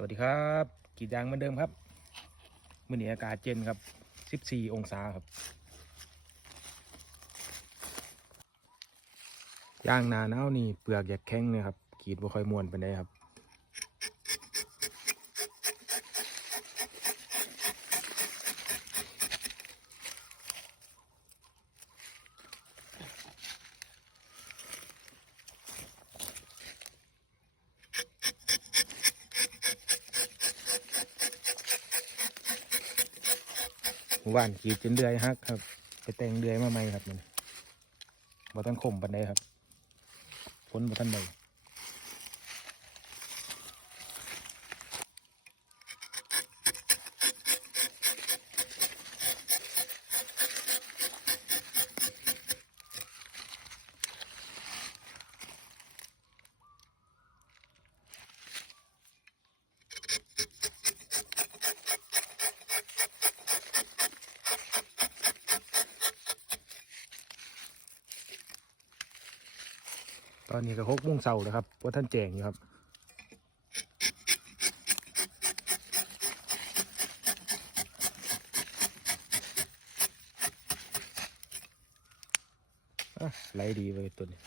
สวัสดีครับกีดยางเหมือนเดิมครับมื่อนี้อากาศเย็นครับ 14 องศาครับ ยางนาหนาวนี่เปลือกอยากแข็งเลยครับ กีดบ่ค่อยมวนไปได้ครับ ว่านขีดจนเดือยฮักครับ ไปแต่งเดือยมาใหม่ครับมันบ่ทันคมปันใดครับฝนบ่ทันใด ตอนนี้ก็หกโมงเช้าแล้วครับว่าท่านแจงอยู่ครับอะไหลดีเลยตัวนี้